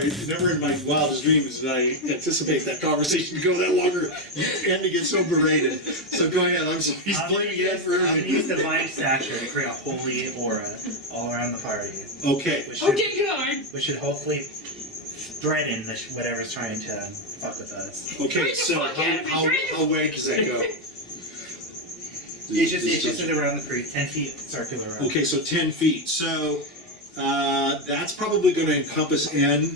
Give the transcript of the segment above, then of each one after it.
sorry, never in my wildest dreams did I anticipate that conversation to go that longer and to get so berated. So go ahead, I'm sorry, he's blaming Ed for I'm going to use everything. divine stature to create a holy aura all around the party. Okay. Which should hopefully threaten whatever's trying to fuck with us. Okay, so how wide does that go? It's just around the creek, 10 feet circular around. Okay, so 10 feet. So that's probably going to encompass N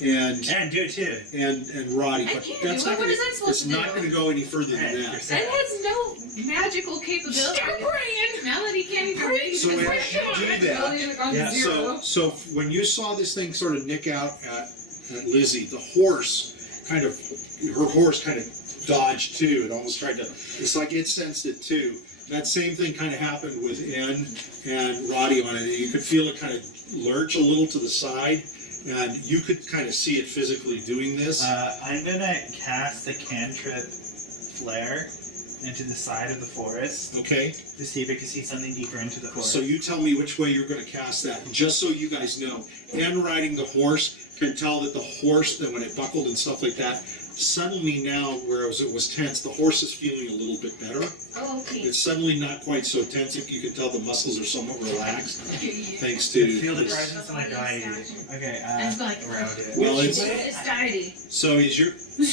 and do it too. and Rotty, but that's not What gonna, is that supposed it's to not do? going to go any further than that. Ed has no magical capability. Stop praying! Now that he can't even read So his as you do that, abilities have gone to yeah, zero. so when you saw this thing sort of nick out at Lizzy, the horse kind of, her horse kind of dodged too. It almost tried to, it's like it sensed it too. That same thing kind of happened with N and Rotty on it. You could feel it kind of lurch a little to the side, and you could kind of see it physically doing this. I'm going to cast a cantrip flare into the side of the forest Okay? to see if I can see something deeper into the forest. So you tell me which way you're going to cast that. And just so you guys know, N riding the horse can tell that the horse, that when it buckled and stuff like that, suddenly now, whereas it was tense, the horse is feeling a little bit better. Oh, okay. It's suddenly not quite so tense. You can tell the muscles are somewhat relaxed, thanks I to feel the this. presence of my deity. Okay, It's like, around it. Well, it's it's deity. so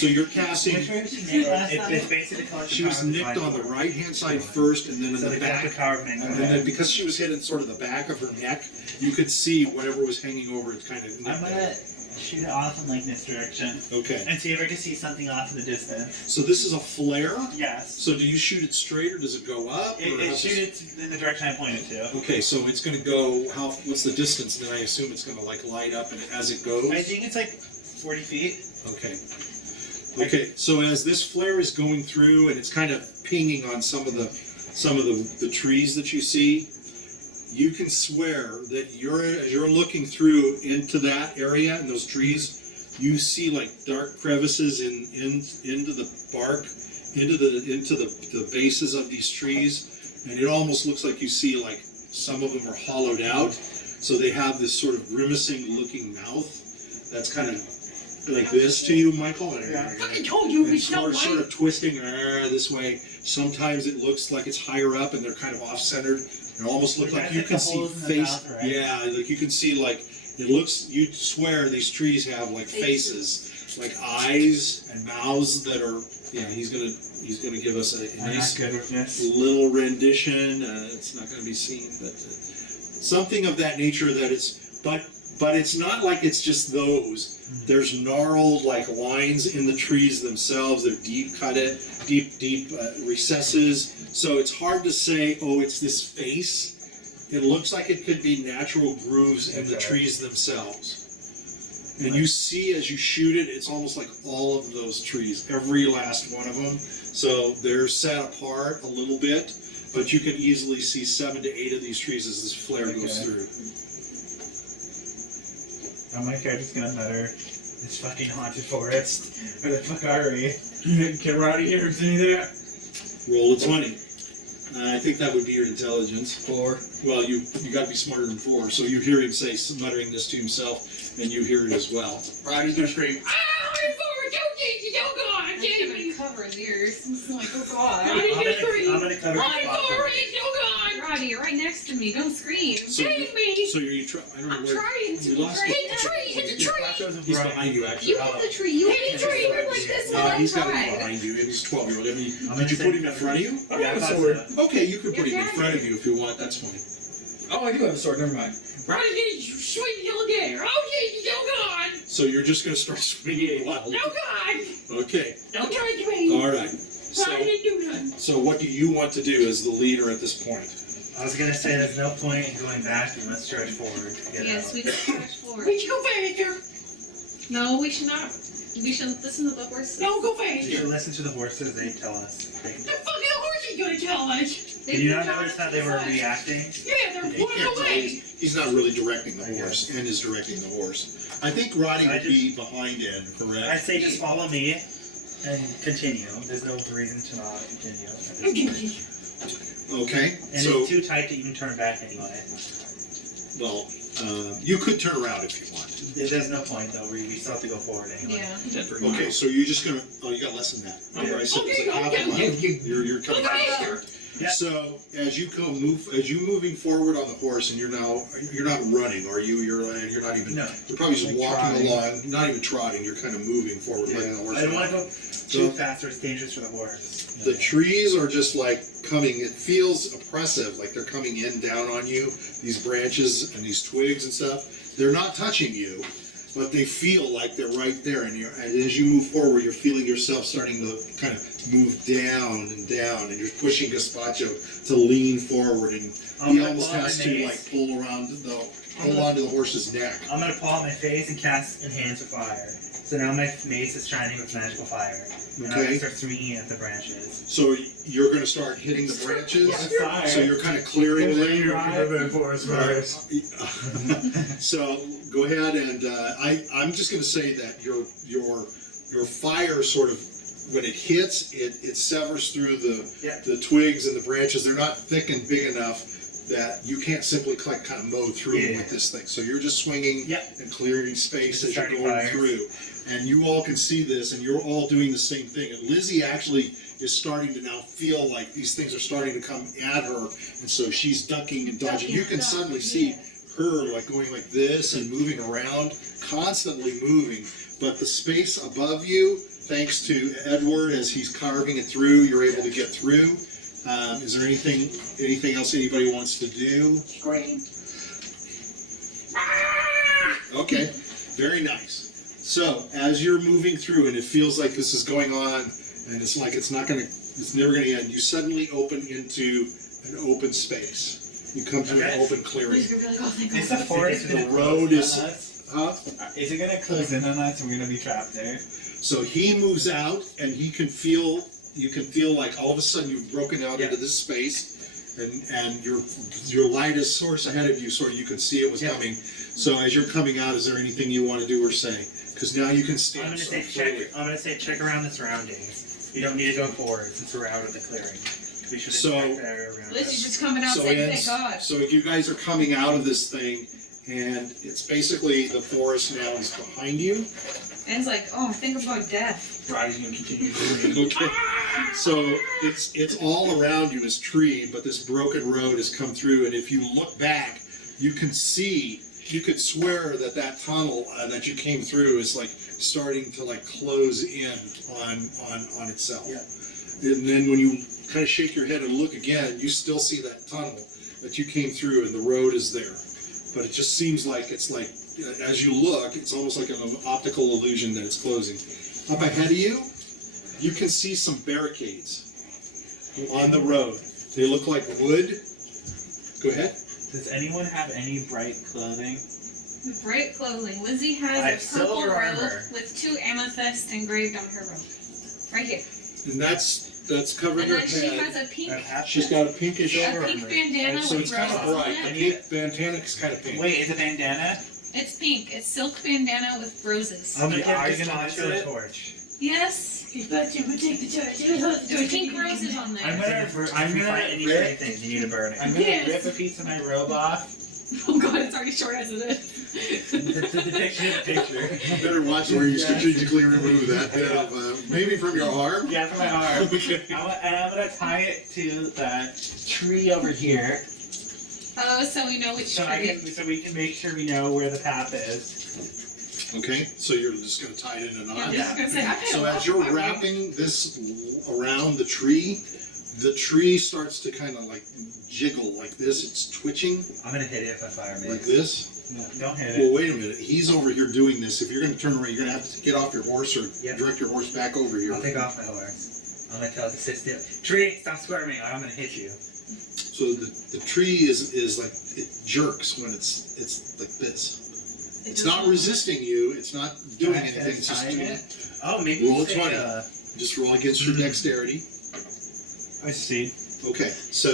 you're casting. Which way was she nicked last time? It's basically the She was nicked on the right hand side first, and then in So the the back. power of And then because she was hitting sort of the back of her neck, you could see whatever was hanging over it kind of I'm nicked gonna at. shoot it off in like this direction Okay. and see if I can see something off in the distance. So this is a flare. Yes. So do you shoot it straight or does it go up? Or It how's shoot this- it in the direction I pointed to. Okay, so it's going to go. What's the distance? Then I assume it's going to like light up and as it goes. I think it's like 40 feet. Okay. Okay. So as this flare is going through and it's kind of pinging on some of the trees that you see, you can swear that as you're looking through into that area and those trees, you see like dark crevices into the bark, into the bases of these trees, and it almost looks like you see like some of them are hollowed out, so they have this sort of grimacing looking mouth that's kind of like this to you, Michael. Yeah. I fucking told you And it's not sort white. of twisting this way. Sometimes it looks like it's higher up and they're kind of off-centered. It almost looks like you can see face. Yeah, like you can see like it looks. You'd swear these trees have like faces, like eyes and mouths that are. Yeah, he's gonna give us a I'm nice not good with this. little rendition. It's not going to be seen, but something of that nature. That it's but it's not like it's just those. There's gnarled like lines in the trees themselves. They're deep recesses. So it's hard to say, oh, it's this face. It looks like it could be natural grooves in the trees themselves. And you see as you shoot it, it's almost like all of those trees, every last one of them. So they're set apart a little bit, but you can easily see 7 to 8 of these trees as this flare goes through. Oh, my character's gonna mutter, this fucking haunted forest. Where the fuck are we? Get Rowdy here, see that? Roll a 20. I think that would be your intelligence. 4. Well, you got to be smarter than 4. So you hear him say, muttering this to himself, and you hear it as well. Roddy's gonna scream, ah, I'm don't go on, I'm damn gonna it. cover his ears. It's like, oh god. Roddy's gonna scream, I'm gonna cover I'm the spot. don't go on. Roddy, you're right next to me. Don't scream. So Save me. So you try. I don't know I'm where. trying to. You lost it. Hit the tree, hit the tree. He's behind you, actually. You hit the tree. You hit the tree. You were like this when I He's got it tried. behind you. It was 12-year-old. I mean, I'm did you gonna put him in front of you? I Yeah, have a I thought sword. so. Okay, you can put him in You're front of you if you want. That's fine. Oh, I do have a sword, never mind. Roddy's gonna swing hill again. Oh, yeah, don't go on. So you're just going to start swinging wild. No, God. Okay. Don't touch me. All right. Roddy didn't do nothing. So what do you want to do as the leader at this point? I was gonna say there's no point in going back and let's charge forward to get Yes, out. we can stretch forward. We should go faster. No, we should not. We should listen to the horses. No, go You faster. should listen to the horses, they tell us. The fucking horse is gonna tell us. Did you not notice how they were reacting? Yeah, they're He pulling can't- away. He's not really directing the horse, and is directing the horse. I think Roddy would be behind Ed, I correct? say just follow me and continue. There's no reason to not continue. Okay. And So it's too tight to even turn back anyway. Well, you could turn around if you want. There's no point though. We still have to go forward anyway. Yeah. Okay, so you're just gonna. Oh, you got less than that. Remember, I said it's like half a mile. You're coming. Yeah. So as you moving forward on the horse, and you're not running, are you? You're not even. No. You're probably just Like walking trotting. along, not even trotting. You're kind of moving forward, letting the horse. I don't run. want to go too fast or it's dangerous for the horse. The trees are just like coming. It feels oppressive, like they're coming in down on you. These branches and these twigs and stuff. They're not touching you, but they feel like they're right there. And as you move forward, you're feeling yourself starting to kind of move down, and you're pushing Gazpacho to lean forward, and he almost has to like hold on to the horse's neck. I'm gonna pull out my face and cast Enhance with Fire. So now my mace is shining with magical fire. And Okay. I start swinging at the branches. So you're going to start hitting the branches. Fire. So you're kind of clearing the lane. forest fires. So go ahead, and I'm just going to say that your fire sort of, when it hits, it severs through the twigs and the branches. They're not thick and big enough that you can't simply kind of mow through them with this thing. So you're just swinging and clearing space as you're going through. And you all can see this, and you're all doing the same thing. And Lizzy actually is starting to now feel like these things are starting to come at her, and so she's ducking and dodging. You can suddenly see her like going like this and moving around, constantly moving. But the space above you, thanks to Edward, as he's carving it through, you're able to get through. Is there anything else anybody wants to do? Scream. Okay, very nice. So as you're moving through, and it feels like this is going on, and it's like it's never gonna end. You suddenly open into an open space. You come to an open clearing. He's gonna be like, oh, thank Is God. the forest The road is. Huh? Is it gonna close in on us and we're gonna be trapped there? So he moves out, and you can feel like all of a sudden you've broken out into this space, and your lightest source ahead of you, so you can see it was coming. So as you're coming out, is there anything you want to do or say? Because now you can stand. I'm gonna say check around the surroundings. You don't need to go forward since we're out of the clearing. We should check the area around Lizzy's us. just coming out saying, thank God. So you guys are coming out of this thing, and it's basically the forest now is behind you. And it's like, oh, think about death. Roddy's gonna continue moving. Okay. So it's all around you is tree, but this broken road has come through, and if you look back, you can see. You could swear that tunnel that you came through is like starting to like close in on itself. Yeah. And then when you kind of shake your head and look again, you still see that tunnel that you came through, and the road is there. But it just seems like it's like, as you look, it's almost like an optical illusion that it's closing. Up ahead of you, you can see some barricades on the road. They look like wood. Go ahead. Does anyone have any bright clothing? Bright clothing. Lizzy I have has a purple silver robe armor. with 2 amethysts engraved on her robe. Right here. And that's covering And her then she head. has a pink She's got a pinkish. bandana So with it's kind of roses on bright. it. The pink bandana is kind of pink. Wait, is it bandana? It's pink. It's silk bandana with roses. I'm gonna Are you give gonna Gazpacho light a it? torch. Yes. Gazpacho, take the torch. There's pink roses on I'm there. gonna rip things. You need to burn it. I'm gonna Yes. rip a piece of my robe off. Oh God, it's already short as it is. the picture. You better watch where you strategically remove that bit of, maybe from your arm. Yeah, from my arm. Okay. And I'm gonna tie it to the tree over here, Oh, so we know which so we can make sure we know where the path is. Okay, so you're just going to tie it in a Yeah, I'm knot. just gonna say, I've had a So lot as you're of wrapping this around the tree starts to kind of like jiggle like this. It's twitching I'm gonna hit it if I fire me. like this. No, don't hit Well, it. wait a minute. He's over here doing this. If you're going to turn around, you're going to have to get off your horse or Yep. direct your horse back over here. I'll take off my horse. I'm gonna tell it to sit still. Tree, stop squirming, or I'm gonna hit you. So the tree is like, it jerks when it's like this. It's not resisting you. It's not doing anything. It's just tying doing it. Oh, maybe Roll it's a 20. Just roll against your dexterity. I see. Okay, so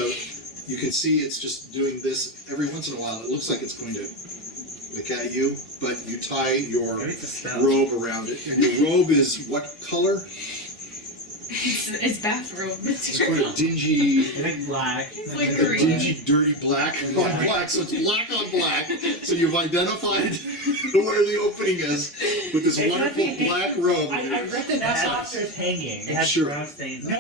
you can see it's just doing this every once in a while. It looks like it's going to look at you, but you tie your Maybe it's a spell. robe around it. And your robe is what color? It's bathrobe It's quite a material. dingy, It's like black. It's like a green. dingy, dirty black on black. So it's black on black. So you've identified where the opening is with this It might wonderful be- black robe. I read the That's officers hanging. It had Sure. brown stains on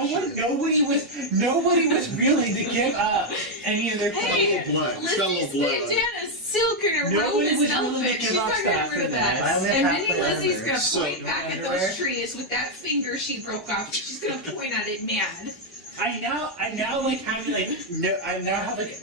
Nobody was willing to give up any of their Hey, Fellow blood. Lizzy's Fellow blood. bandana silk and her robe Nobody is was willing to velvet. give She's up not stuff getting rid for of that. that. I only And have Mini halfway Lizzie's under. gonna So- point back at Underwear? those trees with that finger she broke off. She's gonna point at it mad. I now like having like no. I now have like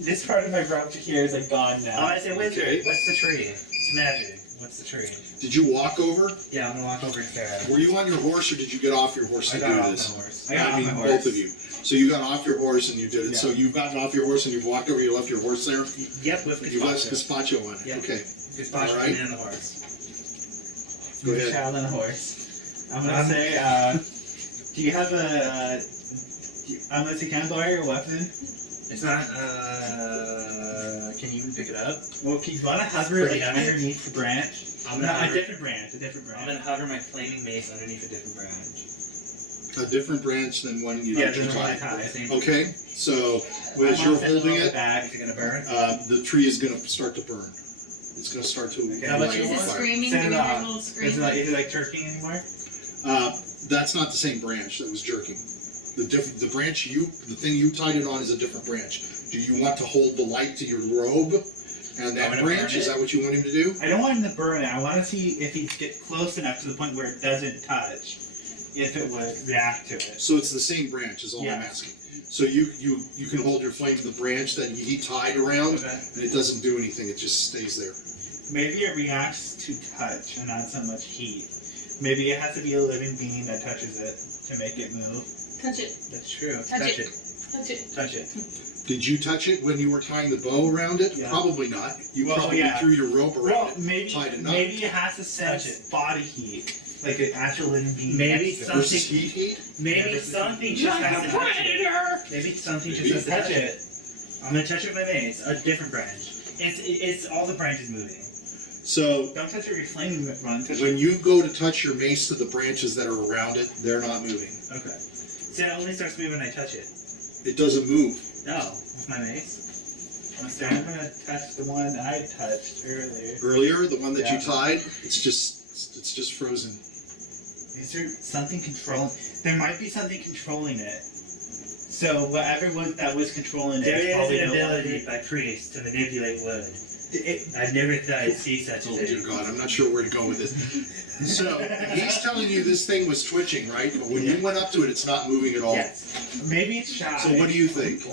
this part of my robe to here is like gone Oh, now. I say wizard. Okay. What's the tree? It's magic. What's the tree? Did you walk over? Yeah, I'm gonna walk over and stare at it. Were you on your horse or did you get off your horse to I do got off this? my horse. I got I off mean, my horse. both of you. So you got off your horse and you did it. Yeah. So you've gotten off your horse and you've walked over. You left your horse there. Yep, with You left Gazpacho. Gazpacho on it. Yeah. Okay. Gazpacho Alright. and the horse. Go ahead. Child and a horse. I'm gonna say. Do you have a? I'm gonna say Canondale or weapon. It's not, can you even pick it up? Well, you wanna hover Pretty like heavy. underneath the branch. I'm No, gonna a hover, different branch. A different I'm branch. gonna hover my flaming mace underneath a different branch. A different branch than one you Yeah, did there's one tie. tie. Okay. So I'm as you're gonna send holding on the it, back. Is it gonna burn? the tree is going to start to burn. It's going to start to Okay, how about light you? Is on it fire. screaming? Send Give it me off. that little scream. Is it like turkey anymore? That's not the same branch that was jerking. The branch the thing you tied it on is a different branch. Do you want to hold the light to your robe and I'm that gonna branch? burn Is it. that what you want him to do? I don't want him to burn it. I want to see if he gets close enough to the point where it doesn't touch. If it would react to it. So it's the same branch is all I'm Yeah. asking. So you can hold your flame to the branch that he tied around Okay. and it doesn't do anything, it just stays there. Maybe it reacts to touch and not so much heat. Maybe it has to be a living being that touches it to make it move. Touch it. That's true. Touch it. Touch it. Touch it. Did you touch it when you were tying the bow around it? Yeah. Probably not. You Well, probably yeah. threw your rope around Well, it. maybe tied a knot. maybe it has to sense Touch it. body heat, like an actual living being. Maybe next to it. some- Versus heat? Maybe this is- something just Not has the to touch it. predator! Maybe something Maybe. just has to Touch touch it. it. I'm gonna touch it with my mace. A different branch. It's all the branches moving. So Don't touch it with your flaming run. Touch when you go to touch your mace to the branches that are around it, they're not moving. Okay. See, it only starts moving when I touch it. It doesn't move. No, with my mace. I'm gonna touch the one I touched earlier. Earlier, the one that you Yeah. tied, it's just frozen. Is there something controlling? There might be something controlling it. So whatever that was controlling it There is is probably an no ability longer. by priests to manipulate wood. It, I never thought I'd see such a Oh dear thing. God, I'm not sure where to go with this. So he's telling you this thing was twitching, right? But when you went up to it, it's not moving at all. Yes. maybe it's shy. So what do you think?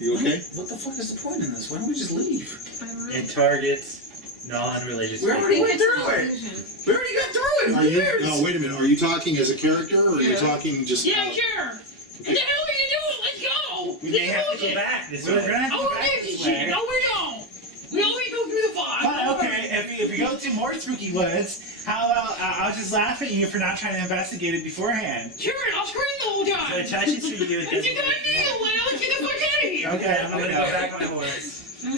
You okay? What the fuck is the point in this? Why don't we just leave? I don't know. It targets non-religious We're people. already went It's through an it. illusion. We already got through it. Are Who you, cares? no, wait a minute. Are you talking as a character or are you Yeah. talking just? Yeah, sure. What the hell are you doing? Let's go! We may have to go back this We're way. gonna have to Oh, go we're back gonna this shit. way. No, we don't. We only go through the fog. Fine, okay, if we go to more spooky woods, how about I'll just laugh at you for not trying to investigate it beforehand. Sure, I'll scream the whole So time. it touches for you. It It's a doesn't. good idea, Lana. Let's get the fuck out of here. Okay, I'm gonna go back on my horse.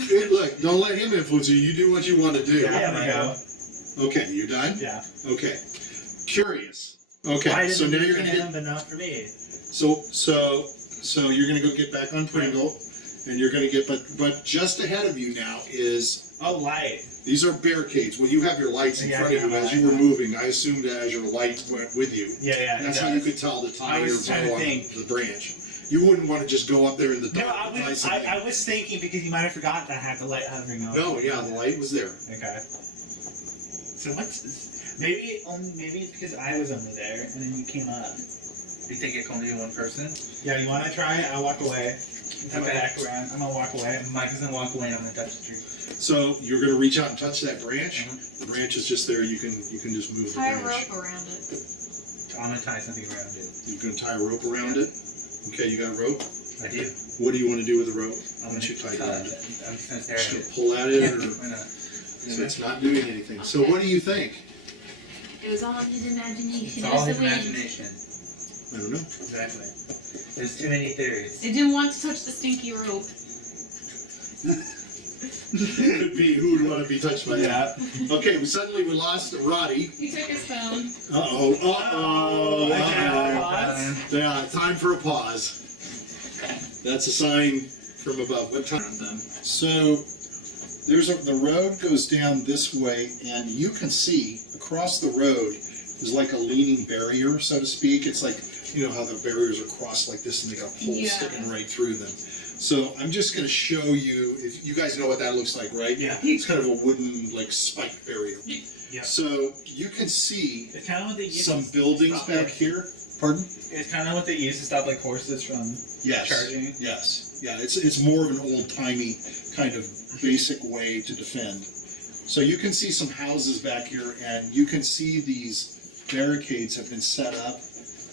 Hey, look, don't let him influence you. You do what you want to do. Yeah, Yeah, there we go. Okay, you done? Yeah. Okay. Curious. Okay, Why so did now it you're for gonna get him but not for me? so you're gonna go get back on Pringle, and you're gonna get but just ahead of you now is Oh, light. these are barricades. Well, you have your lights in Yeah, front of I you have as my you were light. moving. I assumed as your light went with you. Yeah, That's it how you does. could tell to tie I your was trying to bow on think. the branch. You wouldn't want to just go up there in the No, dark I and tie was, something. I was thinking because you might have forgotten that I had the light hovering over. No, yeah, the light was there. Okay. So what's this? Maybe it's because I was only there and then you came up. You think it can only be one person? Yeah, you want to try it? I'll walk away. Have my Okay. back around. I'm gonna walk away. Mike is gonna walk away. I'm gonna touch the tree. So you're gonna reach out and touch that branch. Mm-hmm. The branch is just there. You can just move the Tie a branch. rope around it. I'm gonna tie something around it. You're gonna tie a rope around it. Okay, you got a rope. I do. What do you want to do with the rope? I'm Once gonna you tie it around it, I'm just gonna stare just at gonna it. pull at it, or Why not? so it's not doing anything. So what do you think? It was all his imagination. It's all It was his the wind. imagination. I don't know. Exactly. There's too many theories. It didn't want to touch the stinky rope. Could be who would want to be touched by that. Yeah. Okay, we lost Rotty. He took his phone. Yeah, time for a pause. That's a sign from above. What time? So the road goes down this way, and you can see across the road is like a leaning barrier, so to speak. It's like, you know how the barriers are crossed like this, and they got a pole sticking right through them. So I'm just going to show you. If you guys know what that looks like, right? Yeah. It's kind of a wooden, like spiked barrier. Yeah. So you can see It's kind of what they use. some buildings back here. Pardon? It's kind of what they use to stop like horses from charging. Yes. Yeah, it's more of an old-timey kind of basic way to defend. So you can see some houses back here, and you can see these barricades have been set up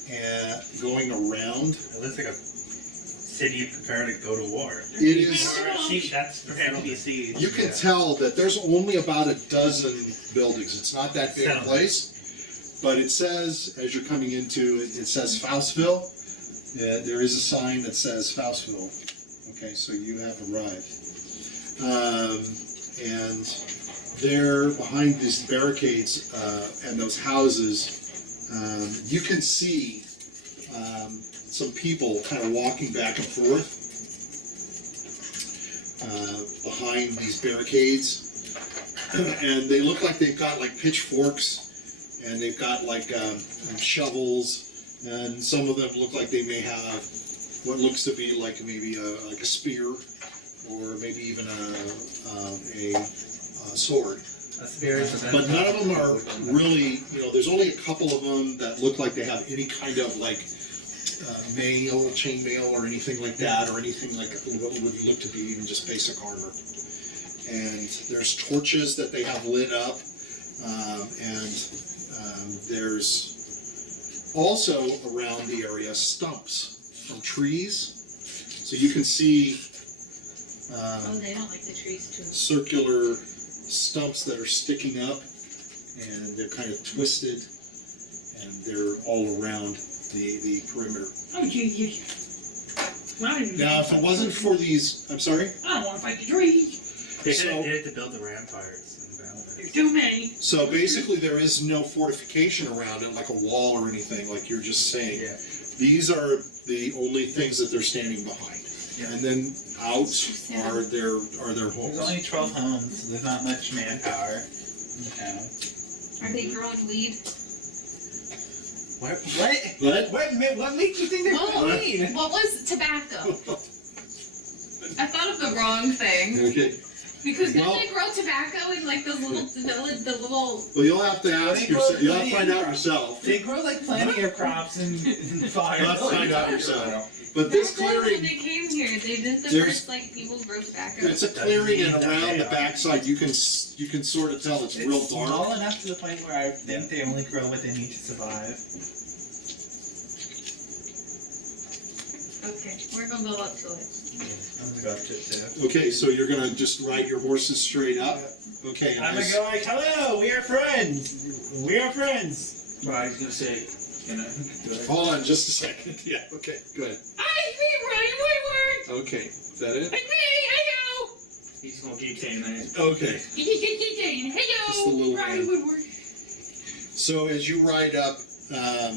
and going around. It looks like a city prepared to go to war. It is. That's prepared to be sieged. You can tell that there's only about a dozen buildings. It's not that big a place, but it says, as you're coming into it, it says Faustville. There is a sign that says Faustville. Okay, so you have arrived. And there, behind these barricades and those houses, you can see some people kind of walking back and forth behind these barricades. And they look like they've got like pitchforks, and they've got like shovels, and some of them look like they may have what looks to be like maybe like a spear, or maybe even a sword. But none of them are really, there's only a couple of them that look like they have any kind of like mail, chain mail, or anything like that, or anything like what would look to be even just basic armor. And there's torches that they have lit up, and there's also around the area stumps from trees. So you can see They don't like the trees too. circular stumps that are sticking up, and they're kind of twisted, and they're all around the perimeter. Oh, gee. Now, if it wasn't for these, I'm sorry? I don't want to fight the trees. They So- could have did it to build the ramparts. There's too many. So basically there is no fortification around it, like a wall or anything, like you're just saying. Yeah. These are the only things that they're standing behind. Yeah. And then out are their There's homes. only 12 homes, so there's not much manpower in the town. Are they growing weed? What? What? What makes you think they're What? weed? What was tobacco? I thought of the wrong thing. Okay. Because Well- didn't they grow tobacco in like those little village, the little... Well, you'll have to ask They yourself. grow You'll have to plenty find of out crops. yourself. They grow like plenty of crops in fire. You'll have to find out yourself. But this Back then when clearing, they came here, they did the There's- first like people grow tobacco. it's a clearing, and around the backside you can sort of tell it's real It's small dark. enough to the point where I think they only grow what they need to survive. Okay, we're gonna go up to it. I'm gonna go up to it too. Okay, so you're gonna just ride your horses straight up. Okay. and I'm gonna as- go like, hello, we are friends. We are friends. Well, I was going to say, Hold on just a second. Yeah, okay, go ahead. I be Ryan Woodworth. Okay, is that it? Hey, hello. He's gonna keep saying that. Okay. Hello. Just a little Ryan man. Woodworth. So as you ride up, a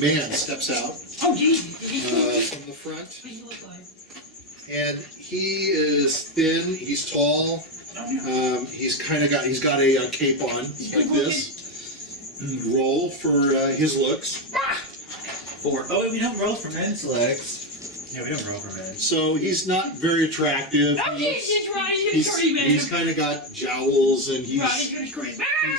man steps out Oh, gee. from the front, What do you look like? and he is thin. He's tall. He's got a cape on like this. Roll for his looks. 4. Oh, we don't roll for men's legs. Yeah, we don't roll for men. So he's not very attractive. Oh, He looks- it's Ryan. You're sorry, man. he's kind of got jowls, and Ryan, he's you're screaming.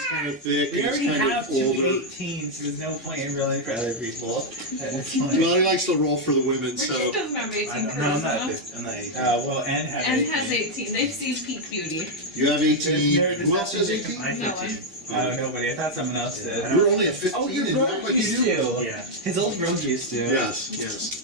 kind of thick, We and already he's kind have of 2 older. 18s, so there's no point in rolling for other people. It's fine. Well, he likes to roll for the women, Richard so doesn't have 18 I don't know, curls, I'm not though. 50. I'm not 18. Well, Anne has And 18. has 18. They've seen peak beauty. you have 18. There's Who else has 18? I'm No 15. Oh, nobody. I thought someone else did. You're only a 15, Oh, your and you brother act like you used do. to. Yeah. His old bro used to. Yes, yes.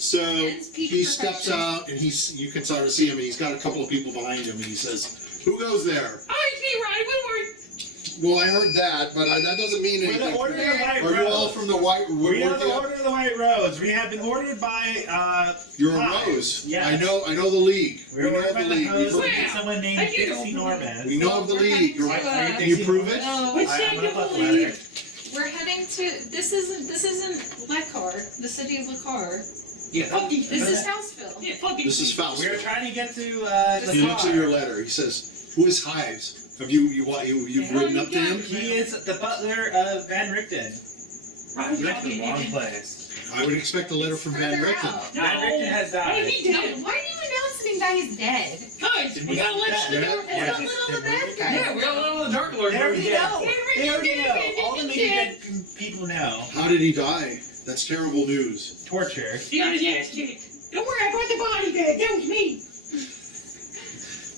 So It's peak he steps perfection. out, and you can sort of see him, and he's got a couple of people behind him, and he says, "Who goes there?" Oh, it's me, Ryan Woodworth. Well, I heard that, but that doesn't mean We're anything. the Order of the White Are Rose. you all from the White? We are the Order of the White Rose. We have been ordered by. You're a Hi. Rose. Yes. I know the League. We're We know ordered of by the the League. host. We've heard- Wow. Someone named I do know Dixie the Norman. We know of the We're League. heading Right? to, Can you prove it? No, I'm gonna put the letter. we're heading to. This isn't Lecar, the city of Lecar. Yeah, fuck you. This is Faustville. Yeah, fuck you. This is Faust. We're trying to get to the He looks at car. your letter. He says, "Who is Hives? Have you've written up to him?" He is the butler of Van Richten. Right, You went to the wrong place. I would expect a letter from Van Further Richten. out. Van Richten has Why died. is he No, dead? why are you announcing that he's dead? Guys, we gotta let Yeah. the door. It's a little bad guy. Yeah, we gotta let all the Dark Lords They already know. know. They already know. All the dead people know. How did he die? That's terrible news. Torture. He got his ass kicked. Don't worry, I brought the body back. That was me.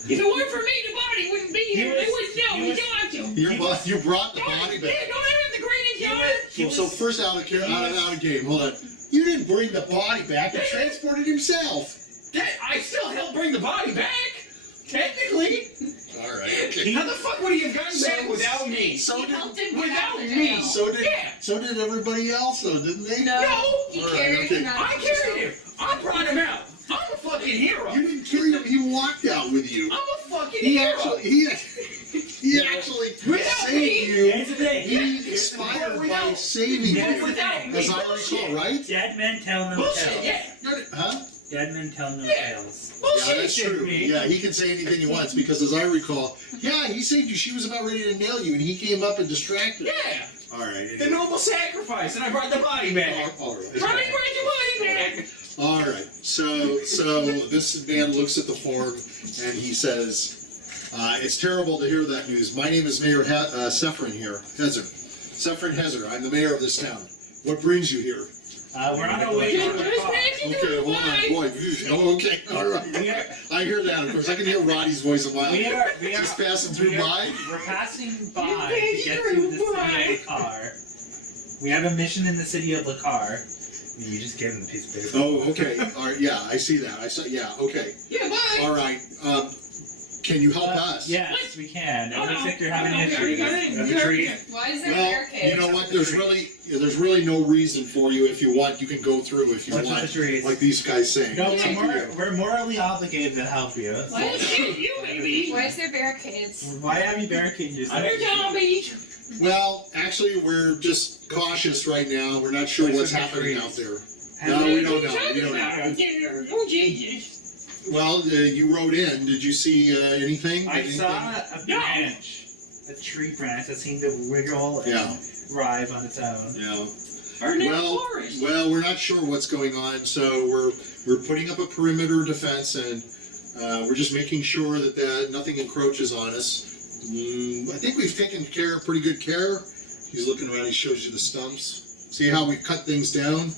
If it weren't for me, the body wouldn't be here. They wouldn't know. We got him. You brought the body Yeah, back. don't I have the greatest yard? So first out of game. Hold on. You didn't bring the body back. He transported himself. I still helped bring the body back. Technically. All right. Okay. How the fuck would he have gotten back without me? So He did helped him get without out of me. jail. so did everybody else, though, didn't they? No, he All right, carried okay. him out. I carried him. I brought him out. I'm a fucking hero. You didn't carry him. He walked out with you. I'm a fucking He hero. actually Without saved me. you. Here's the thing. He expired by saving Here's you, the Without thing. me. as I Bullshit. recall, right? Dead men tell no Bullshit. tales. Yeah. Huh? Dead men tell no Yeah. tales. Bullshit. Yeah, that's shit, true. me. Yeah, he can say anything he wants because, as I recall, yeah, he saved you. She was about ready to nail you, and he came up and distracted her. Yeah. All right. The noble sacrifice, and I brought the body back. All right. Brought your body back. All right. So this man looks at the form and he says, "It's terrible to hear that news. My name is Mayor Sephrin here, Hezer. Sephrin Hezer. I'm the mayor of this town. What brings you here?" We're on our way to the car. Okay, hold on, boy. Oh, okay, all right. I hear that. Of course, I can hear Roddy's voice a mile. We are Just passing through by. We're passing by to get to the city of Lakar. We have a mission in the city of Lakar. You just gave him the piece of paper. Oh, okay. All right. Yeah, I see that. Yeah. Okay. Yeah, bye. All right. Can you help us? Yes, we can. It No, looks no. like you're having No, we already issues. got in. Of We the already tree. got Why is there Well, barricades? you know what? There's really no reason for you. If you want, you can go through if you What's with want. the trees? Like these guys saying. No, It's up to you. we're morally obligated to help you. Why is You, baby. Why is there barricades? Why have you barricaded I'm yourself? your zombie. Well, actually, we're just cautious right now. We're not sure What's what's with the happening trees? out there. Have No, you- we don't know. We don't know. Oh, Jesus. Well, you wrote in. Did you see anything? I Anything? saw a branch, a tree branch that seemed to wiggle and Yeah. writhe on its own. Yeah. Our next Well, forest. we're not sure what's going on, so we're putting up a perimeter defense, and we're just making sure that nothing encroaches on us. I think we've taken pretty good care. He's looking around. He shows you the stumps. See how we've cut things down.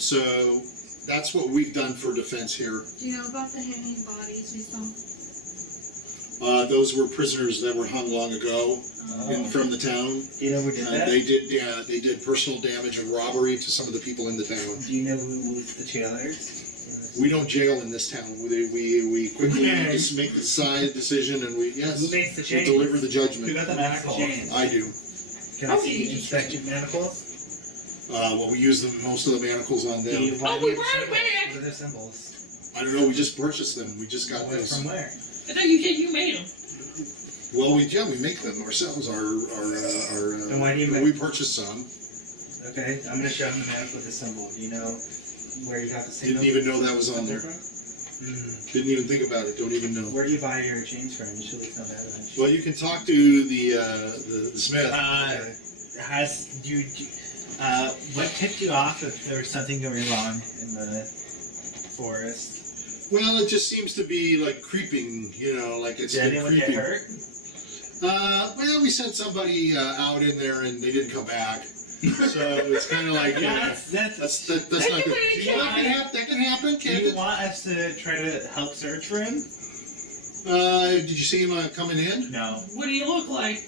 So that's what we've done for defense here. Do you know about the hanging bodies we saw? Those were prisoners that were hung long ago from the town. Do you know who did that? They did personal damage and robbery to some of the people in the town. Do you know who was the jailers? We don't jail in this town. We quickly just make the decision and we Who makes the we chains? deliver the Who judgment. got the manacles? I do. Can I see inspected manacles? Well, we use most of the manacles on them. Why Oh, do we you have brought it symbols? back. What are their symbols? I don't know. We just purchased them. We just got this. From where? I thought you said you made them. Well, we make them ourselves. And why do you we purchased some. Okay, I'm gonna show him the map with the symbol. Do you know where you got the symbol? Didn't even know that was on there. Didn't even think about it. Don't even know. Where do you buy your chains from? You should know that eventually. Well, you can talk to the smith. What tipped you off if there was something going wrong in the forest? Well, it just seems to be like creeping. Like it's Did been anyone get creeping. hurt? Well, we sent somebody out in there and they didn't come back. So it's kind of like that's not good. the way to kill That can happen. Do you want us to try to help search for him? Did you see him coming in? No. What do you look like?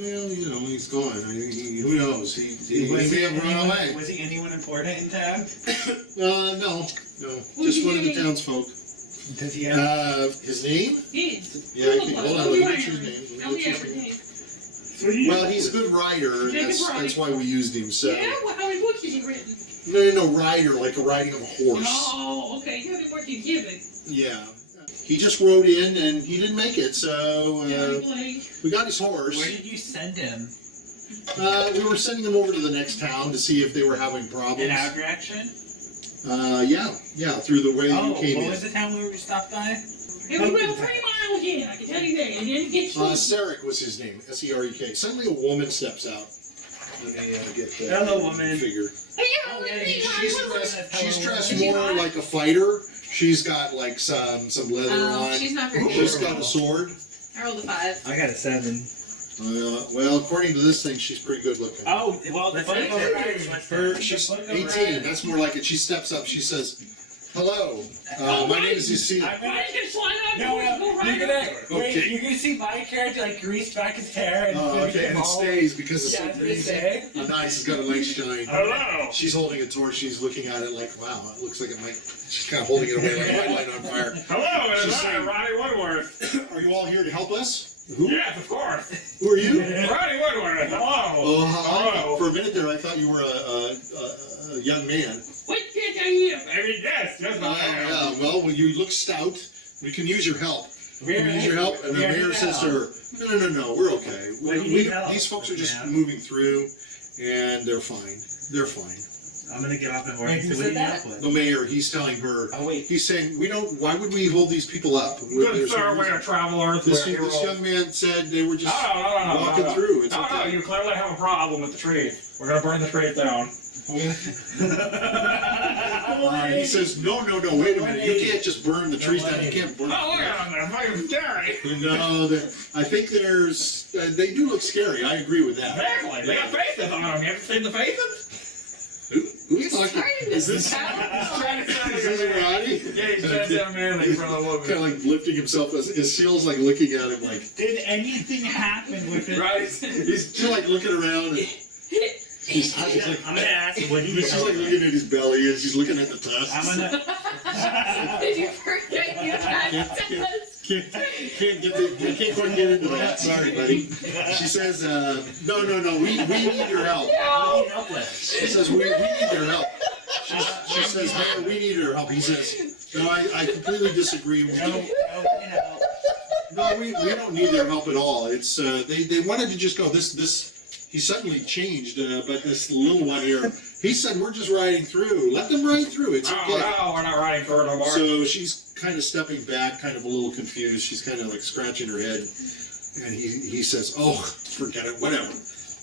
Well, he's gone. Who knows? He may have run away. Was he anyone important in town? No. Just one of the townsfolk. Does he have? His name? Yes. Yeah, hold on. Let me get you his name. Tell me everything. Well, he's a good writer, and that's why we used him. So. Yeah, well, how many books has he written? No, rider, like a riding of a horse. Oh, okay. How many books did he give it? Yeah. He just wrote in, and he didn't make it, so Like, we got his horse. Where did you send him? We were sending him over to the next town to see if they were having problems. In our direction? Yeah, through the way you came what in. was the town we stopped by? it was about 3 miles in, I can tell you that. And then it gets Sarek was his name, S-E-R-E-K. Suddenly a woman steps out. Let me get the Hello, woman. figure. Hey, She's dressed more like a fighter. She's got like some leather on. She's not very She's good. got a sword. I rolled a 5. I got a 7. Well, according to this thing, she's pretty good looking. Oh, well, the flip over right. She's 18. That's more like it. She steps up. She says, "Hello, my name is Esyll." You're gonna see my character like grease back his hair and Okay, and it stays because it's so it's greasy. Oh, nice. It's got a nice shine. Hello. She's holding a torch. She's looking at it like, wow, it looks like it might. She's kind of holding it away like a light on fire. Hello, it She's is I, saying- Rotty Woodworth. Are you all here to help us? Who? Yes, of course. Who are you? Rotty Woodworth. Hello. Oh, hi. Hello. For a minute there, I thought you were a young man. What did I hear? I mean, yes, I am. Yeah, well, you look stout. We can use your help. We can use your help. And the mayor says to her, no, we're okay. Why do you need help? These folks are just Yeah. moving through, and they're fine. They're fine. I'm gonna get off and work. Wait, who So what said do you that? help with? The mayor, he's telling her, Oh wait. he's saying, why would we hold these people up? Good There's no sir, we're reason- a traveler. This young man said they were just No, walking through. It's No, okay. you clearly have a problem with the tree. We're gonna burn the tree down. He says, no, wait a minute. You can't just burn the trees down. You can't burn. Oh, look at them. They're fucking scary. No, I think they do look scary. I agree with that. Exactly. They got faces on them. You ever seen the faces? Who's talking? Is this Trying to sound like is this a man. Rotty? Yeah, he's trying to sound manly in front of the woman. Kind of like lifting himself. Esyll's like looking at him like Did anything happen with it? Right? he's just like looking around. And she's like, I'm gonna ask what do you she's like looking at his belly and she's looking at the tusks. I'm gonna. Did you forget you had Can't quite get into that. Sorry, buddy. She says, no, we need your help. What do you help with? She says, we need your help. She says, man, we need your help. He says, no, I completely disagree. No, we don't need their help at all. It's they wanted to just go. He suddenly changed, but this little one here, he said, we're just riding through. Let them ride through. It's okay. No, we're not riding through no more. So she's kind of stepping back, kind of a little confused. She's kind of like scratching her head. And he says, oh, forget it, whatever.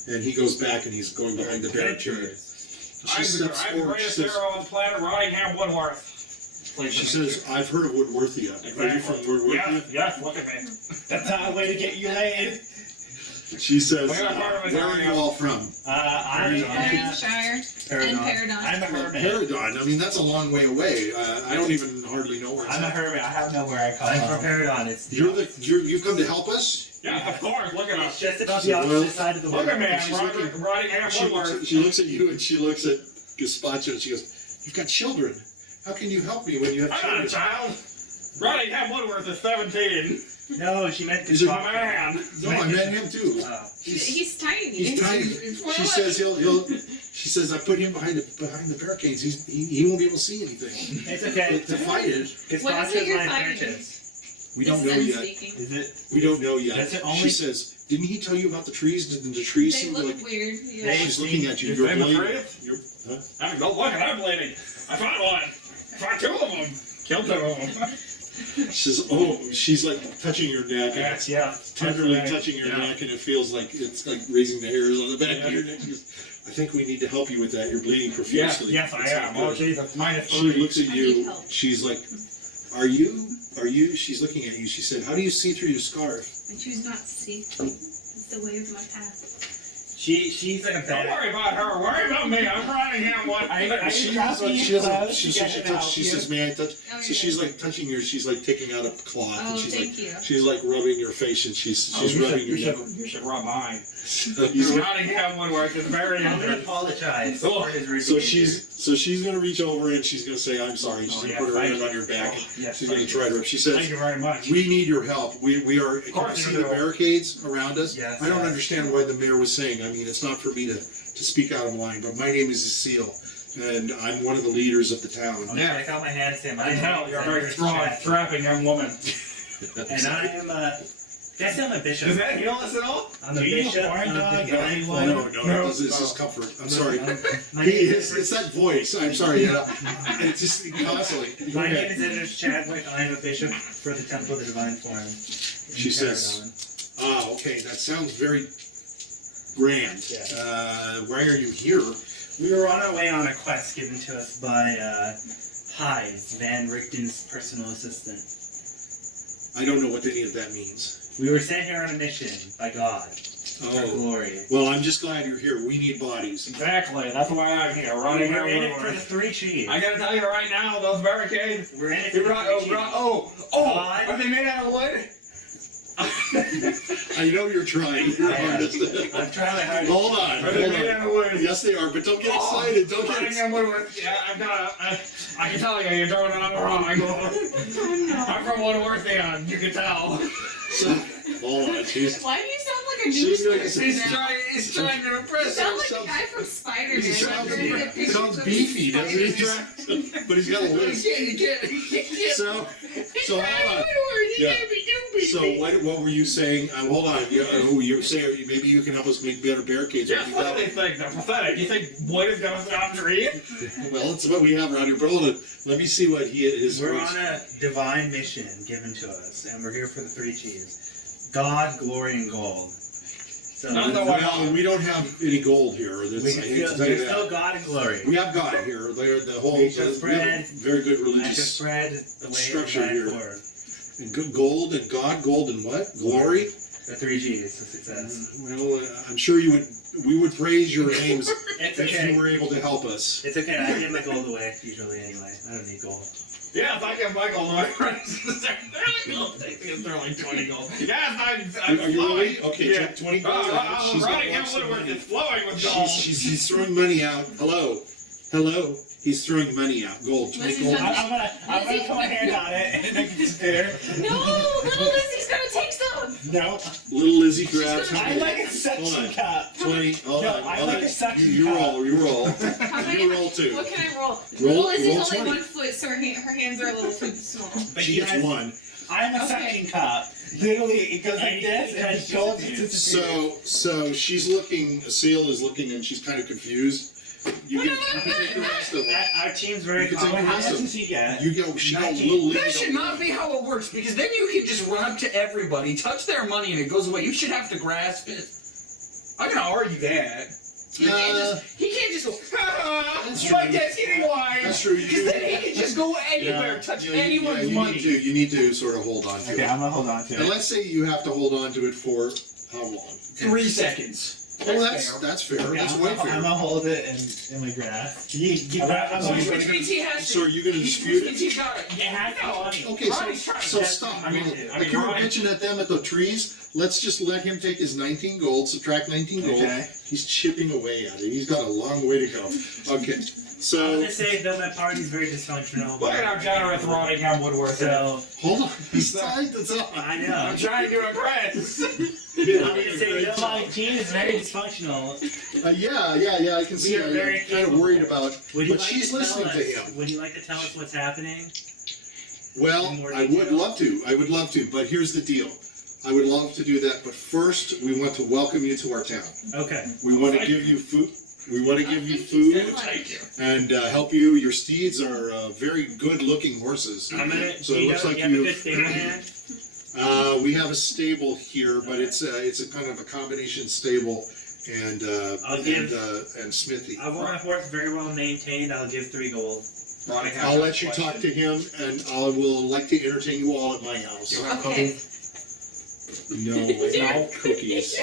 And he goes back and he's going behind the barricade. She I'm the steps forward. She greatest says, hero on the planet, Rottingham Woodworth. she says, I've heard of Woodworthia. Are you from Woodworthia? Yes, look at me. That's not a way to get you laid. She says, Where where are you all from? I'm Shire and Paradigm. I'm a hermit. Paragon. I mean, that's a long way away. I don't even hardly know where it's I'm a at. hermit. I have nowhere I come from. I'm from Paragon. It's You've come to help us? Yeah, of course, look at It's us. just about the opposite side of the Look world. at me, She's I'm looking- Rottingham Woodworth. She looks at you and she looks at Gazpacho and she goes, you've got children. How can you help me when you have I'm not a children? child. Rottingham Woodworth is 17. No, she meant Is He's it- my man. No, I met him too. Oh. He's tiny. He's tiny. She says she says I put him behind the barricades. He won't be able to see anything. It's okay. To fight it, It's What not is it just you're my fighting? appearance. we don't know yet. Speaking. Is it? We don't know yet. That's the only- She says, didn't he tell you about the trees? Didn't the trees They seem look like weird. Yeah. she's looking at you? You You're found the bleeding. trees? Huh? I don't look at I'm bleeding. I found one. I found 2 of them. Killed 2 of them. She says, oh, she's like touching your neck. And Yes, yeah. tenderly touching your Yeah. neck, and it feels like it's like raising the hairs on the back of your neck. She goes, I think we need to help you with that. You're bleeding Yes, profusely. yes, I It's am. not Oh, good." Jesus, minus She 3. looks at I need you. help. She's like, are you? She's looking at you. She said, how do you see through your scarf? I choose not to see. It's the way of my path. She's like a Don't bad. worry about her. Worry about me. I'm riding him one. She says, may I touch? So she's like touching your. She's like taking out a cloth, Oh, and she's thank like you. she's like rubbing your face, and she's rubbing your neck. You should rub mine. He's- Nottingham Woodworth is very I'm gonna under. apologize Oh, for his rude So behavior. she's gonna reach over and she's gonna say, I'm sorry. She's gonna put her hand on your back. Yes, She's gonna thank try you. to. She Thank says, you very much. we need your help. We are. Can you course see you the do. barricades around us? Yes, I don't yes. understand why the mayor was saying. I mean, it's not for me to speak out of line, but my name is Esyll, and I'm one of the leaders of the town. Yeah. I got my hand and say, my I can tell name you're a is very Edward strong, Chadzwick, strapping young woman. and I am a. Guess I'm a bishop. Does that heal us at all? I'm a Do you bishop. barn of dog the and Divine No, Order. no, this is comfort. I'm sorry. My name It's that voice. I'm sorry. It's just constantly. Go My name ahead. is Edward Chadzwick. I am a bishop for the Temple of the Divine Form. She says, okay, that sounds very grand. Yeah. Why are you here? We were on our way on a quest given to us by Hyde, Van Richten's personal assistant. I don't know what any of that means. We were sent here on a mission by God for Oh, glory. well, I'm just glad you're here. We need bodies. Exactly. That's why I'm here. Running We're in it out. for the three trees. I gotta tell you right now, those barricades. We're in it for the three trees. Oh! Are they made out of wood? I know you're trying your hardest. I'm trying my hardest. Hold on. Are they Hold made on. out of wood? Yes, they are, but don't get excited. Don't get excited. Nottingham Woodworth. Yeah, I've got. I can tell you, you're doing it on the wrong. I'm from Woodworthian. You can tell. So, hold on. She's Why do you sound like a She's news gonna- person He's now? trying. He's trying to You impress sound her. like the guy from Spider-Man. He sounds- Like, you're gonna picture sounds some beefy, doesn't he? Spider-Man. But he's got a list. You can't. So hold on. He Yeah. can't be doing So what were you saying? Hold on. You say maybe you can help us make better barricades. Yeah, what do they think? They're pathetic. You think wood is gonna stop tree? Well, it's what we have around here. But hold on. Let me see what he is. We're on a divine mission given to us, and we're here for the three G's. God, glory, and gold. So Not the Well, we don't have any gold here. That's, I hate to tell you there's still that. God and glory. We have God here. They're the whole We shall we have a spread- very good I shall religious spread the way of structure the here. divine form. and good gold and God, gold and what? Glory. The three G's for success. Well, I'm sure we would praise your names It's if okay. you were able to help us. It's okay. I give my gold away usually anyway. I don't need gold. Yeah, if I give Michael my friends, they're like 20 gold. Yes, I'm Are you flowing. really? Okay, Yeah. 20 gold. I'm running him Woodworth is flowing with gold. He's throwing money out. Hello. He's throwing money out. Gold. 20 Lizzy's gold. not- I'm gonna put my hand on it and make it disappear. No, little Lizzy's gonna take some. No. Little Lizzy grabs. I like a Hold suction on. cup. 20. Hold No, on. I hold like on. a suction You cup. roll. You roll. How many? You roll too. What can I roll? Roll- Little Lizzy's roll only 20. 1 foot, so her hands are a little too small. But She you gets guys- one. I'm a Okay. suction cup. Literally, it goes like this and it goes disappears. So she's looking. Esyll is looking, and she's kind of confused. You can take the rest of them. Our team's very You can take common. the How rest much of them. does she get? You go. She got 19. little That Lizzy. should not be how it works, because then you can just run up to everybody, touch their money, and it goes away. You should have to grasp it. I'm gonna argue that. He can't just go, That's my true. dad's getting wide. That's true. Because then he can just go anywhere, touch anyone's money. You need to sort of hold on to Okay, it. I'm gonna hold on to And it. let's say you have to hold on to it for how long? 3 seconds. Well, that's fair. That's way I'm fair. gonna hold it in my grasp. I'm Which sorry. means he has to. So are you going to dispute it? He's got it. It has to No. be. Okay, Ronnie's trying so to- stop. I mean, Like you were Ronnie- bitching at them at the trees. Let's just let him take his 19 gold, subtract 19 gold. Okay. He's chipping away at it. He's got a long way to go. Okay, I'm so gonna say though my party's very dysfunctional. Look at how generous Nottingham Woodworth is. So hold on. He's tied. That's all. I know. I'm trying to impress. I'm gonna say though my team is very dysfunctional. Yeah. I can see. are I'm very kind of capable. worried about. Would you But like she's to tell listening us, to him. Would you like to tell us what's happening? Well, In more I would detail? love to. I would love to. But here's the deal. I would love to do that. But first, we want to welcome you to our town. Okay. We want to give you food. We want to give you food and help you. Your steeds are very good-looking horses. I'm gonna. So do it you looks know, like you have a you. good stable hand. We have a stable here, but it's a kind of a combination stable and I'll give- and smithy. I want a horse very well maintained. I'll give 3 gold. Nottingham I'll let you has a talk to him, and I will like to entertain you all at my house. Okay. No, no cookies.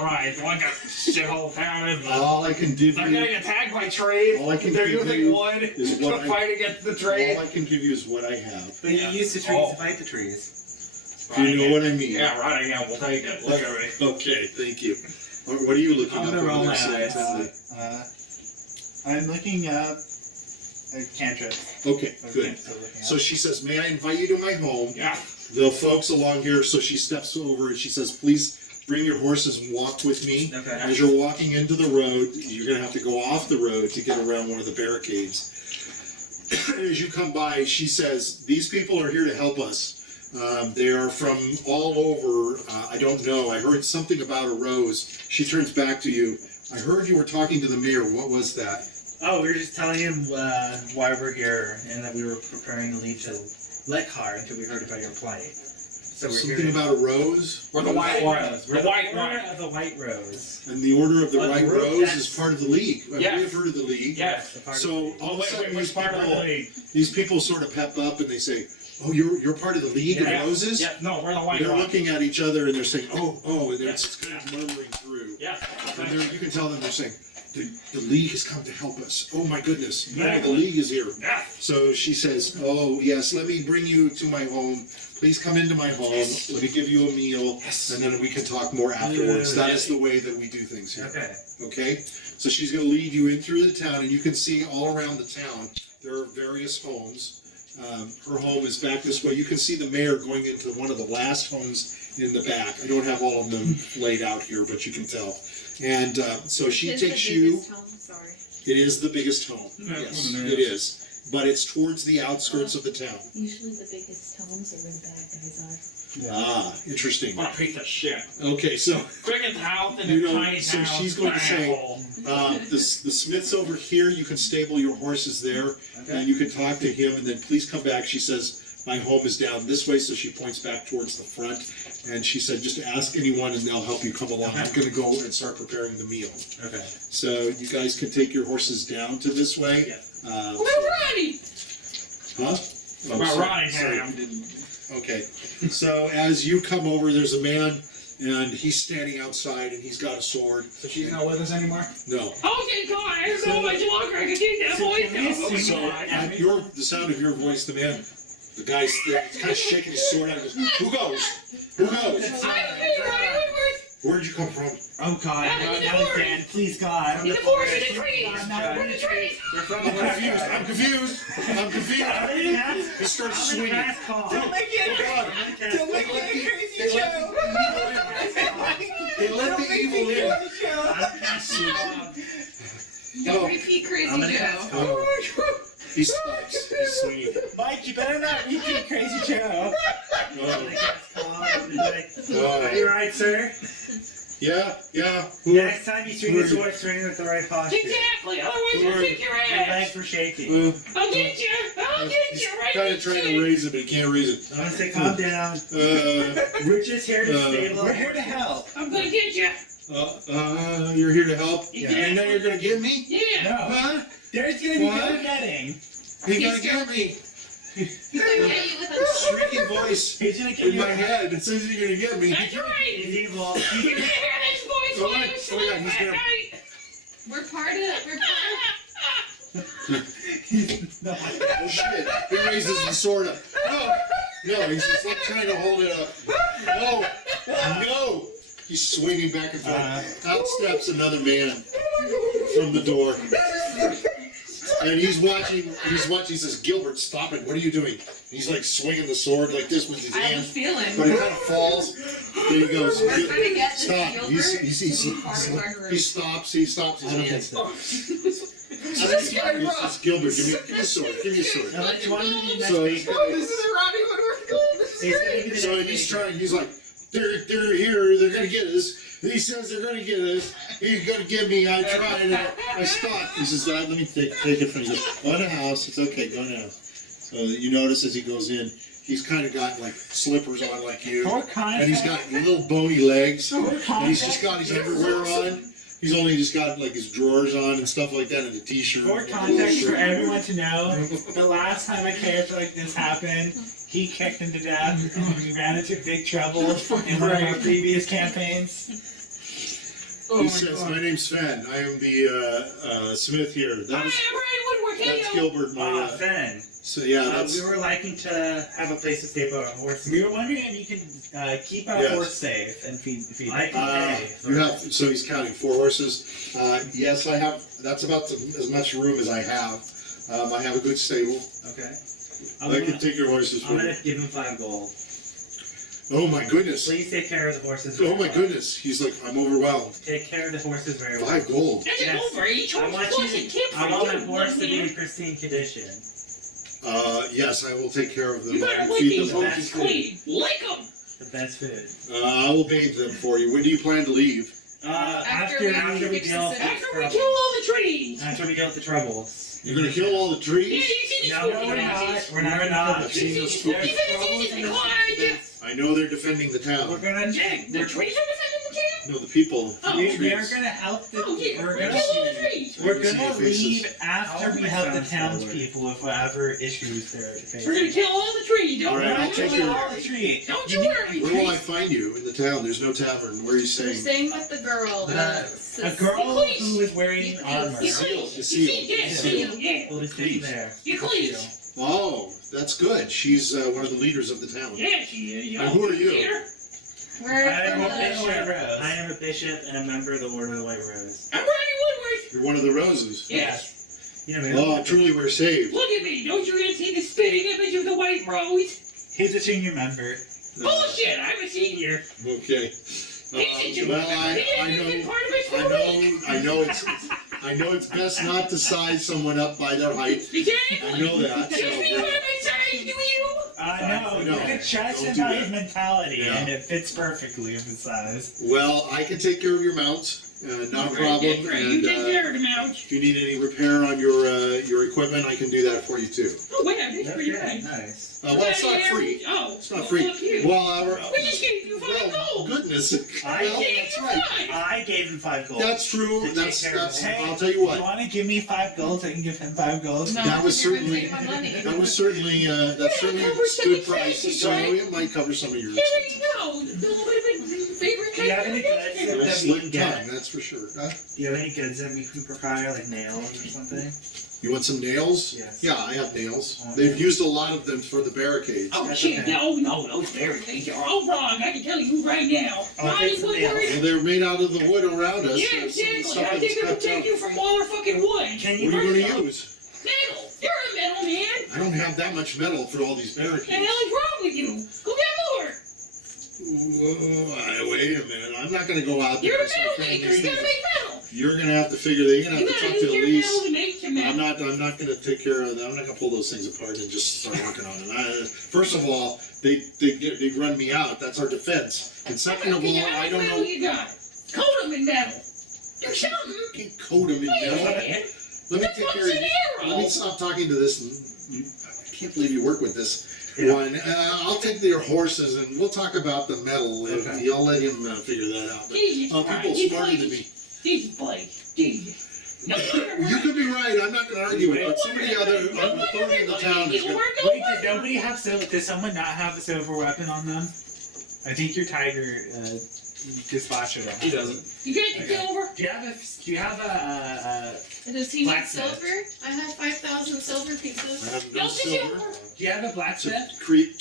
Right, like a shithole town, isn't it? All I can give They're you, getting attacked by trade. all I can They're give using you wood is to what I, fight against the trade. all I can give you is what I have. But you use the trees to fight the trees. Do you know what I mean? Yeah, right, yeah, we'll take it. Look at me. Okay, thank you. What are you looking I'm up? gonna roll over my there, eyes. Sandy? I'm looking up a cantrip. Okay, good. So she says, may I invite you to my home? Yeah. The folks along here, so she steps over and she says, please bring your horses and walk with me. Okay. As you're walking into the road, you're going to have to go off the road to get around one of the barricades. As you come by, she says, these people are here to help us. They are from all over. I don't know. I heard something about a rose. She turns back to you. I heard you were talking to the mayor. What was that? Oh, we were just telling him why we're here and that we were preparing to leave to Lekhar until we heard about your plight. So we're Something here. about a rose? We're the white rose. We're The white order rose. of the White Rose. And the Order of the A White group Rose that's- is part of the League. Yes. We've heard of the League. Yes. The part So of all of a sudden, Which part of the league? these people sort of pep up and they say, "Oh, you're part of the League Yeah. of Roses." Yeah, no, we're the white They're rose. looking at each other and they're saying, "Oh," and it's kind of murmuring through. Yeah. And you can tell them they're saying, "The League has come to help us. Oh my goodness, Yeah. the League is here." Yeah. So she says, "Oh yes, let me bring you to my home. Please come into my home. Let me give you a meal, and then we can talk more afterwards." That is the way that we do things here. Okay. Okay? So she's going to lead you in through the town, and you can see all around the town there are various homes. Her home is back this way. You can see the mayor going into one of the last homes in the back. I don't have all of them laid out here, but you can tell. And so she It's takes the you. biggest home, sorry. It is the biggest home. Yeah, Yes, it it is. But it's towards the outskirts of the town. Usually the biggest homes are where the bad guys Ah, interesting. What a piece of shit. Okay, so Biggest house in You a know, tiny so town. she's going to say, asshole. the smith's over here. You can stable your horses there, and you can talk to him. And then please come back. She says, "My home is down this way," so she points back towards the front. And she said, "Just ask anyone, and they'll help you come along. I'm going to go and start preparing the meal." Okay. So you guys can take your horses down to this way. Yeah. We're ready. Huh? Oh, About sorry, Ronnie sorry. Ham. Okay. So as you come over, there's a man, and he's standing outside, and he's got a sword. So she's not with us anymore? No. Okay, come on. I don't know much longer. I can take that voice can we down. assume- So at the sound of your voice, the guy's kind of shaking his sword out and goes, "Who goes? Who goes? I'm here, Rotty Woodworth. Where'd you come from?" Oh God, I'm in the not forest. again. Please God. In the forest, in the trees. No. We're in the trees. We're from I'm confused. I'm confused. I'm confused. He starts swinging. Don't make it. God. Don't make it a crazy show. They let the evil in. Don't Oh, repeat Crazy I'm gonna Joe. cast oh. He stops. He's swinging. Mike, you better not repeat Crazy Joe. Oh. Are you right, sir? Yeah. Next time you swing the sword, swing it with the right posture. Exactly. Otherwise, I'll kick your Your ass. legs were shaking. I'll get you. I'll get He's you right kind in of trying the to raise it, but he can't raise it. I'm gonna say calm down. We're just here to stable. We're here to help. I'm gonna get you. You're here to help? Yeah. And then you're gonna get me? Yeah. No. Huh? There's gonna be no What? getting. You're gonna get me? He's gonna get you with a Shrieking voice He's gonna get in you. my head. It says you're gonna get me. That's right. He's evil. You can hear this voice Oh, while my- you oh, sleep yeah, he's at gonna- night. We're part of No. Oh shit! He raises the sword up. No, he's just like trying to hold it up. No! He's swinging back and forth. Out steps another man from the door. And he's watching, he says, "Gilbert, stop it, what are you doing?" And he's like swinging the sword like this with his I have a hand. feeling. But it kind of falls. There he goes. We're gonna get this Stop. Gilbert He's to be part of our group. he stops his hands. This guy He rough. says, "Gilbert, give me a sword, give me a sword." Now let's one of the next So week. Oh, this is a Rotty Woodworth goal. This is He's great. gonna be the So next he's week. trying, he's like, they're here, they're gonna get us. He says they're gonna get us. He's gonna get me. I tried and I stopped. He says, let me take it from you. Go in the house. It's okay. Go now. So you notice as he goes in, he's kind of got like slippers on like you. For And he's got little bony legs. And he's just got his underwear on. He's only just got like his drawers on and stuff like that, and a t-shirt. For context, for everyone to know, the last time a character like this happened, he kicked him to death, and we ran into big trouble in one of our previous campaigns. Oh He my says, God. "My name's Sven. I am the smith here. Hi, I'm Rotty Woodworth. Hey, That's yo. Gilbert. My Fen, so yeah, that's we were liking to have a place to stay for our horse. We were wondering if you could keep our Yes. horse safe and feed I it. can pay. you have. So he's counting 4 horses. Yes, I have. That's about as much room as I have. I have a good stable. Okay. I can take your horses for I'm you. gonna give him 5 gold. Oh my goodness. Please take care of the horses. Oh very my well. goodness. He's like, I'm overwhelmed. Take care of the horses very well. 5 gold. That's Yes. an over each I horse want plus a you. tip for I want you, my horse to be man. in pristine condition. Yes, I will take care of them. You I better will lick feed these them. horses clean. Lick them. The best food. I will bathe them for you. When do you plan to leave? After we we fix deal the city. After we kill all the trees. after we deal with the troubles. You're gonna kill all the Yeah, trees? you see the No, spooky we're houses? We're not. I've seen You those see the spooky. spooky houses in the cottage? I know they're defending the town. We're gonna Jack, the trees are defending the town? No, the people. Oh, we trees. are gonna help the. Oh, yeah. We're We gonna. kill all the trees. We're I see gonna your faces. leave after we help the Sounds townspeople with whatever issues they're facing. We're gonna kill all the trees. Don't All right, I'll take you your- all the trees. Don't you worry. Where will I find you in the town? There's no tavern. Where are you We're staying? staying with the girl. A girl who is wearing armor. You clean. You Esyll. see, yeah, Esyll, yeah. We'll just stay there. You clean. Oh, that's good. She's one of the leaders of the town. Yeah, she is. And who are you? We're I from am a the. bishop. I am a bishop and a member of the Order of the White Rose. I'm Rotty Woodworth. You're one of the roses. Yes. You know, Oh, truly we're saved. Look at me. Don't you see the spitting image of the white rose? He's a senior member. Bullshit. I'm a senior. Okay. He's a junior. Well, He I didn't even know. part of it for a week. I know it's best not to size someone up by their height. Exactly. I know that. Does this mean So, what I'm saying to you? No, No, you can trust don't him do by that. his mentality, Yeah. and it fits perfectly with his size. well, I can take care of your mounts. Not a problem. Great. You And take care of the mount. if you need any repair on your equipment, I can do that for you too. Oh, wow. That's pretty nice. Nice. Well, it's not free. Oh, It's not free. Fuck you. Well, We just gave you 5 gold. goodness. I Well, gave that's you right. 5. I gave him 5 gold. That's true. To take That's. care of him. I'll tell you You what. want to give me 5 gold so I can give him 5 gold? No, That was you're gonna certainly. take my money. That was certainly. That's certainly cover a some good price. expenses, So right? it might cover some of your There expenses. you go. A little bit of a favorite Do you have any goods A that we slick can get? tongue, that's for sure. Huh? Do you have any goods that we can provide, like nails or something? You want some nails? Yes. Yeah, I have nails. Okay. They've used a lot of them for the barricades. Oh, That's shit. okay. No, those barricades are all wrong. I can tell you right now. I'll Rotty take some Woodworth. Well, they're made out of the wood around us. Yeah, Some exactly. stuff I that's think it'll cut take out. you from motherfucking wood. Can What you are you First going to off, use? Metal. You're a metal man. I don't have that much metal for all these What the barricades. hell is wrong with you? Go get more. Whoa, wait a minute. I'm not going to go out there. You're a and start metal cutting maker. these You gotta things. make metal. You're going to have to figure that. You're going to You have to gotta talk to use your metal Elise. to make your metal. I'm not going to take care of that. I'm not going to pull those things apart and just start working on it. First of all, they run me out. That's our defense. And second of all, I don't metal know. you got. Coat them in metal. Do something. You can't coat them in Wait a metal. minute. Let me That's take what's care of an you. Let me arrow. stop talking to this. I can't believe you work with this Yeah. one. I'll take your horses and we'll talk about the metal. Okay. I'll let him figure that out. But, Jesus people Christ. smarter than me. Jesus, Blake. Jesus. No, You could be right. I'm not going to argue with it. But somebody other authority in the town is going to. Wait, did nobody have silver? Does someone not have a silver weapon on them? I think your tiger Gazpacho that. He doesn't. You got the silver? Do you have a Does he need Blacksmith. silver? I have 5,000 silver I pieces. have no No silver. silver. do you have a It's blacksmith? a creep.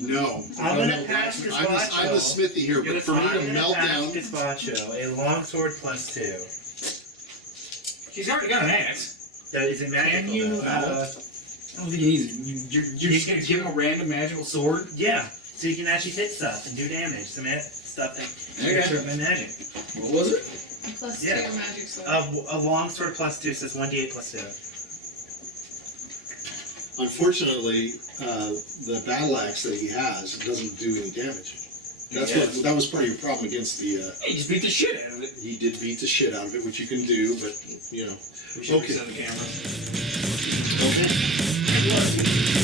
No. I'm No, gonna no, pass I'm Gazpacho. a smithy here, but for me to melt down. Gazpacho, a longsword +2. She's already got an axe. That is a magical. Can you though. I don't think he needs. You're just gonna give him a random magical sword? Yeah, so you can actually hit stuff and do damage. Some stuff that Okay. can my magic. What was it? Plus Yeah. 2 magic sword. A longsword +2 says 1d8 +2. Unfortunately, the battle axe that he has doesn't do any damage. That was part of your problem against the. He just beat the shit out of it. He did beat the shit out of it, which you can do, but you know. We should Okay. reset the camera. Okay. Hey, look.